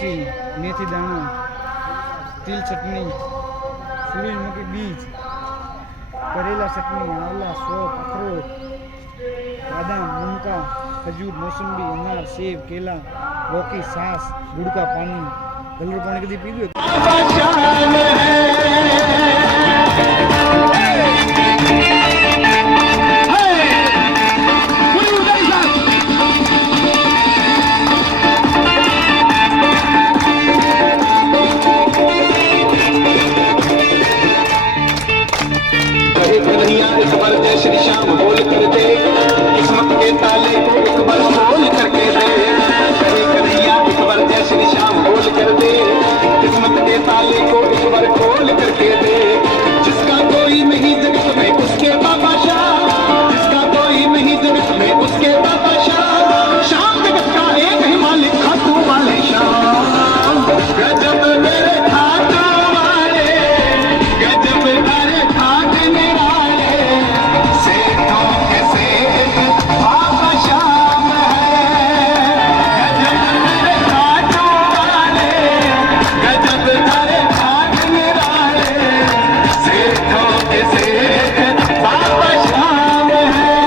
तुलसी, मेथी दाना, तिल चटनी, सूरजमुखी बीज, करेला चटनी, आंवला, सौंफ, अखरोट, बादाम, मुनका, खजूर, मौसम्बी, अनार, सेब, केला, लौकी, छाछ, गुड़ का पानी। कलर पानी कभी पी लो? इस बार जय श्री श्याम बोल कर दे, किस्मत के ताले को एक बार खोल करके दे। हरे कन्हैया इस बार जय श्री श्याम बोल कर दे, किस्मत के ताले को एक बार खोल करके दे। जिसका कोई नहीं जगत में उसके बाबा शाह, जिसका कोई नहीं जगत में उसके बाबा शाह। शाम जगत का एक ही मालिक खातू वाले शाम। गजब मेरे खातू वाले, गजब मेरे खाट निराले, सेठों के सेठ बाबा शाम है। गजब मेरे खाटू वाले, गजब मेरे खाट निराले, सेठों के सेठ बाबा शाम है।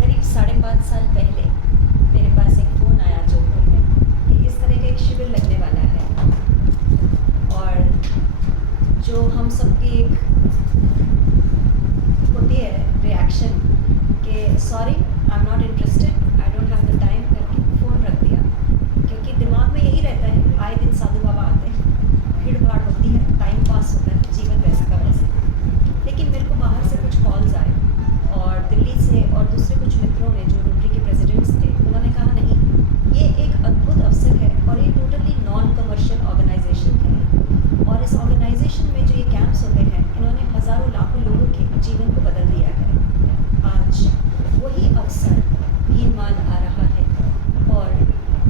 करीब 5.5 साल पहले मेरे पास एक फ़ोन आया जोधपुर में कि इस तरह का एक शिविर लगने वाला है, और जो हम सबकी एक होती है रिएक्शन कि sorry I am not interested, I don't have the time करके फ़ोन रख दिया। क्योंकि दिमाग में यही रहता है, आए दिन साधु बाबा आते हैं, भीड़ भाड़ होती है, टाइम पास होता है, जीवन वैसे का वैसे। लेकिन मेरे को बाहर से कुछ कॉल्स आए, और दिल्ली से और दूसरे कुछ मित्रों ने जो रोटरी के प्रेसिडेंट्स थे, उन्होंने कहा नहीं, ये एक अद्भुत अवसर है और ये टोटली नॉन कमर्शियल ऑर्गेनाइजेशन है, और इस ऑर्गेनाइजेशन में जो ये कैंप्स होते हैं, इन्होंने हज़ारों लाखों लोगों के जीवन को बदल दिया है। आज वही अवसर भीनमान आ रहा है, और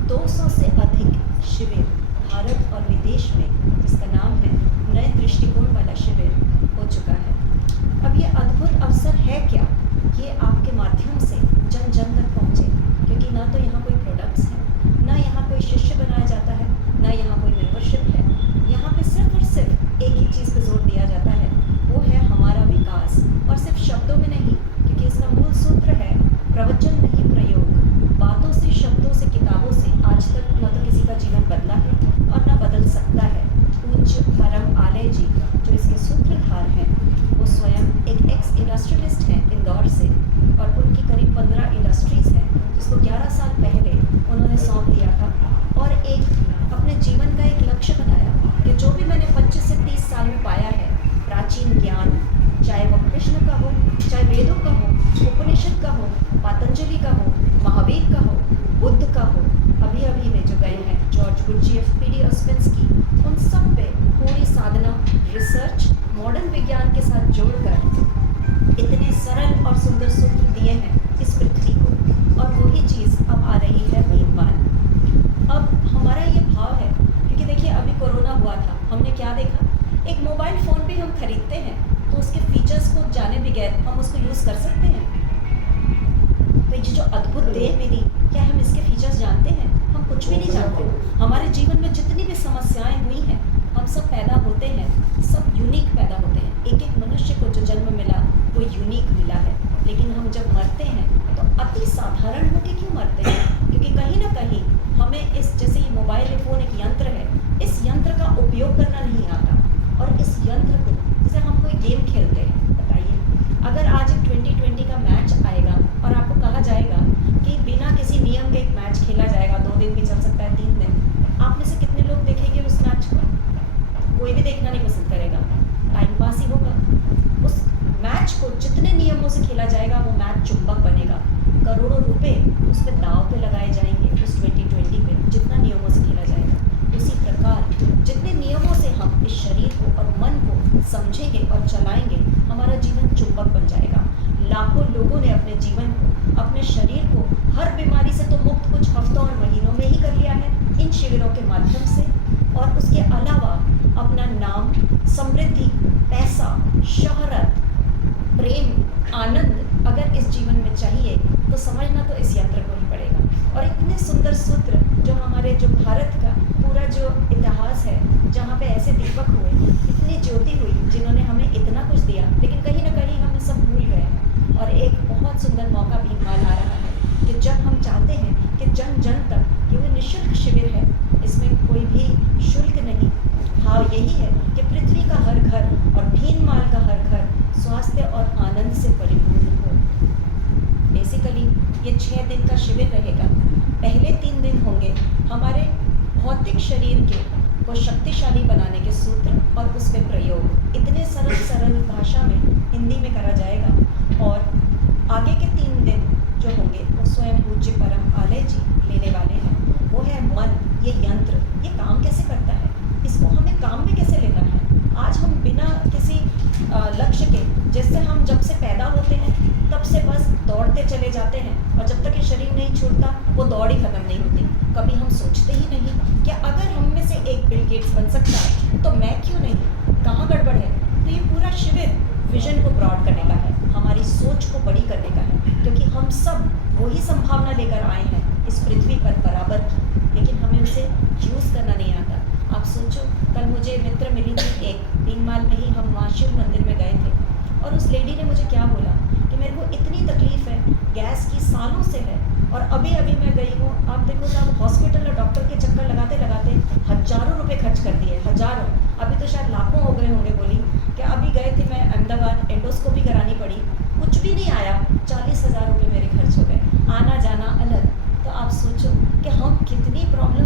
200 से अधिक शिविर भारत और विदेश में, जिसका नाम है नए दृष्टिकोण वाला शिविर, हो चुका है। अब ये अद्भुत अवसर है क्या, ये आपके माध्यम से जन जन तक पहुँचे, क्योंकि ना तो यहाँ कोई प्रोडक्ट्स हैं, ना यहाँ कोई शिष्य बनाया जाता है, ना यहाँ कोई मेंबरशिप है। यहाँ पे सिर्फ और सिर्फ एक ही चीज़ पे जोर दिया जाता है, वो है हमारा विकास। और सिर्फ शब्दों में नहीं, क्योंकि इसका मूल सूत्र है प्रवचन नहीं प्रयोग। बातों से, शब्दों से, किताबों से आज तक न तो किसी का जीवन बदला है और न बदल सकता है। पूज्य परम आलय जी जो इसके सूत्रधार हैं, वो स्वयं एक एक्स इंडस्ट्रियलिस्ट हैं इंदौर से, और उनकी करीब 15 इंडस्ट्रीज़ हैं, जिसको 11 साल पहले उन्होंने सौंप दिया था, और एक अपने जीवन का एक लक्ष्य बनाया कि जो भी मैंने 25 से 30 साल में पाया है, प्राचीन ज्ञान, चाहे वो कृष्ण का हो, चाहे वेदों का हो, उपनिषद का हो, पतंजलि का हो, महावीर का हो, बुद्ध का हो, अभी अभी में जो गए हैं जॉर्ज गुरजीएफ, पीडी ऑस्पेंस्की, उन सब पे पूरी साधना, रिसर्च, मॉडर्न विज्ञान के साथ जोड़कर इतने सरल और सुंदर सूत्र दिए हैं इस पृथ्वी को, और वही चीज़ अब आ रही है भीनमान। अब हमारा ये भाव है, क्योंकि देखिए अभी कोरोना हुआ था, हमने क्या देखा, एक मोबाइल फ़ोन भी हम खरीदते हैं तो उसके फीचर्स को जाने बगैर हम उसको यूज़ कर सकते हैं। तो ये जो अद्भुत देह मिली, क्या हम इसके फीचर्स जानते हैं? हम कुछ भी नहीं जानते। हमारे जीवन में जितनी भी समस्याएं हुई हैं, हम सब पैदा होते हैं, सब यूनिक पैदा होते हैं। एक एक मनुष्य को जो जन्म मिला वो यूनिक मिला है, लेकिन हम जब मरते हैं तो अति साधारण होकर क्यों मरते हैं? क्योंकि कहीं ना कहीं हमें इस, जैसे ये मोबाइल फ़ोन एक यंत्र है, इस यंत्र का उपयोग करना नहीं आता, और इस यंत्र को, जैसे हम कोई गेम खेलते हैं, बताइए अगर आज एक 2020 का मैच आएगा और आपको कहा जाएगा कि बिना किसी नियम के एक मैच खेला जाएगा, 2 दिन भी चल सकता है, 3 दिन, आप में से कितने लोग देखेंगे उस मैच को? कोई भी देखना नहीं पसंद करेगा, टाइम पास ही होगा। उस मैच को जितने नियमों से खेला जाएगा वो मैच चुंबक बनेगा, करोड़ों रुपए उस पर दाव पे लगाए जाएंगे उस 2020 पे, जितना नियमों से खेला जाएगा। उसी प्रकार जितने नियमों से हम इस शरीर को और मन को समझेंगे और चलाएंगे, हमारा जीवन चुंबक बन जाएगा। लाखों लोगों ने अपने जीवन को, अपने शरीर को हर बीमारी से तो मुक्त कुछ हफ्तों और महीनों में ही कर लिया है इन शिविरों के माध्यम से, और उसके अलावा अपना नाम, समृद्धि, पैसा, शोहरत, प्रेम, आनंद अगर इस जीवन में हमें चाहिए तो समझना तो इस यंत्र को ही पड़ेगा। और इतने सुंदर सूत्र जो हमारे जो भारत का पूरा जो इतिहास है, जहाँ पे ऐसे दीपक हुए, इतनी ज्योति हुई, जिन्होंने हमें इतना कुछ दिया, लेकिन कहीं ना कहीं हम सब भूल गए हैं। और एक बहुत सुंदर मौका भीमवाल आ रहा है कि जब हम चाहते हैं कि जन जन तक, क्योंकि निःशुल्क शिविर है, इसमें कोई भी शुल्क नहीं, भाव यही है कि पृथ्वी का हर घर और भीमवाल का हर घर स्वास्थ्य और आनंद से परिपूर्ण हो। बेसिकली ये 6 दिन का शिविर रहेगा। पहले 3 दिन होंगे हमारे भौतिक शरीर को शक्तिशाली बनाने के सूत्र और उसके प्रयोग, इतने सरल सरल भाषा में हिंदी में करा जाएगा। और आगे के 3 दिन जो होंगे वो स्वयं पूज्य परम आलय जी लेने वाले हैं। वो है मन, ये यंत्र, ये काम कैसे करता है, इसको हमें काम में कैसे लेना है। आज हम बिना किसी लक्ष्य के, जैसे हम जब से पैदा होते हैं तब से बस दौड़ते चले जाते हैं, और जब तक ये शरीर नहीं छूटता वो दौड़ ही खत्म नहीं होती। कभी हम सोचते ही नहीं कि अगर हम में से एक बिल गेट्स बन सकता है तो मैं क्यों नहीं, कहाँ गड़बड़ है। तो ये पूरा शिविर विजन को ब्रॉड करने का है, हमारी सोच को बड़ी करने का है, क्योंकि हम सब वही संभावना लेकर आए हैं इस पृथ्वी पर बराबर की, लेकिन हमें उसे यूज़ करना नहीं आता। आप सोचो, कल मुझे मित्र मिली थी एक, भीमवाल में ही हम वहाँ शिव मंदिर में गए थे, और उस लेडी ने मुझे क्या बोला कि मेरे को इतनी तकलीफ़ है, गैस की सालों से है, और अभी अभी मैं गई हूँ, आप देखो साहब, हॉस्पिटल और डॉक्टर के चक्कर लगाते लगाते हज़ारों रुपए खर्च कर दिए, हज़ारों, अभी तो शायद लाखों हो गए होंगे। बोली कि अभी गए थे मैं अहमदाबाद, एंडोस्कोपी करानी पड़ी, कुछ भी नहीं आया, 40,000 रुपये मेरे खर्च हो गए, आना जाना अलग। तो आप सोचो कि हम कितनी प्रॉब्लम